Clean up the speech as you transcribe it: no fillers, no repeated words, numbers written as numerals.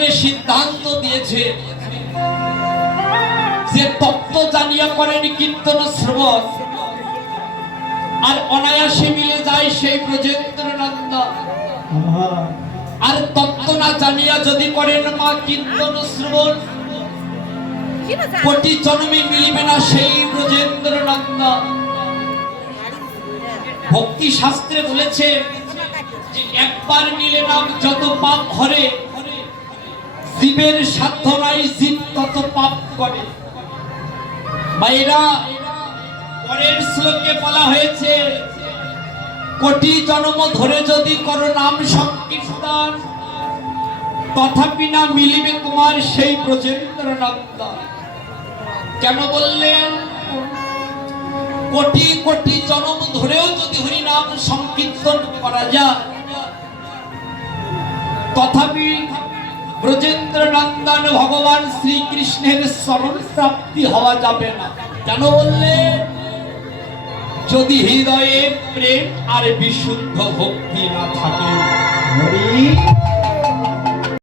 শাস্ত্রে সিদ্ধান্ত দিয়েছে যে তত্ত্ব জানিয়া করেন কীর্তন শ্রবণ আর অনায়াসে মিলে যায় সেই ব্রজেন্দ্রনন্দ। আর তত্ত্ব না জানিয়া যদি করেন মা কীর্তন শ্রবণ, কোটি জন্মে মিলিবে না সেই ব্রজেন্দ্রনন্দ। ভক্তি শাস্ত্রে বলেছে যে একবার নিলে নাম যত পাপ হরে, জীবের সাধ্য নাই জীব তত পাপ করে। ভাইরা, পরের শ্লোকে বলা হয়েছে কোটি জন্ম ধরে যদি করো নাম সংকীর্তন, তথাপি না মিলিবে তোমার সেই ব্রজেন্দ্রনন্দ। কেন বললেন? কোটি কোটি জন্ম ধরেও যদি হরি নাম সংকীর্তন করা যায়, তথাপি ব্রজেন্দ্রনন্দন ভগবান শ্রীকৃষ্ণের চরণ প্রাপ্তি হওয়া যাবে না। কেন বললেন? যদি হৃদয়ে প্রেম আর বিশুদ্ধ ভক্তি না থাকে।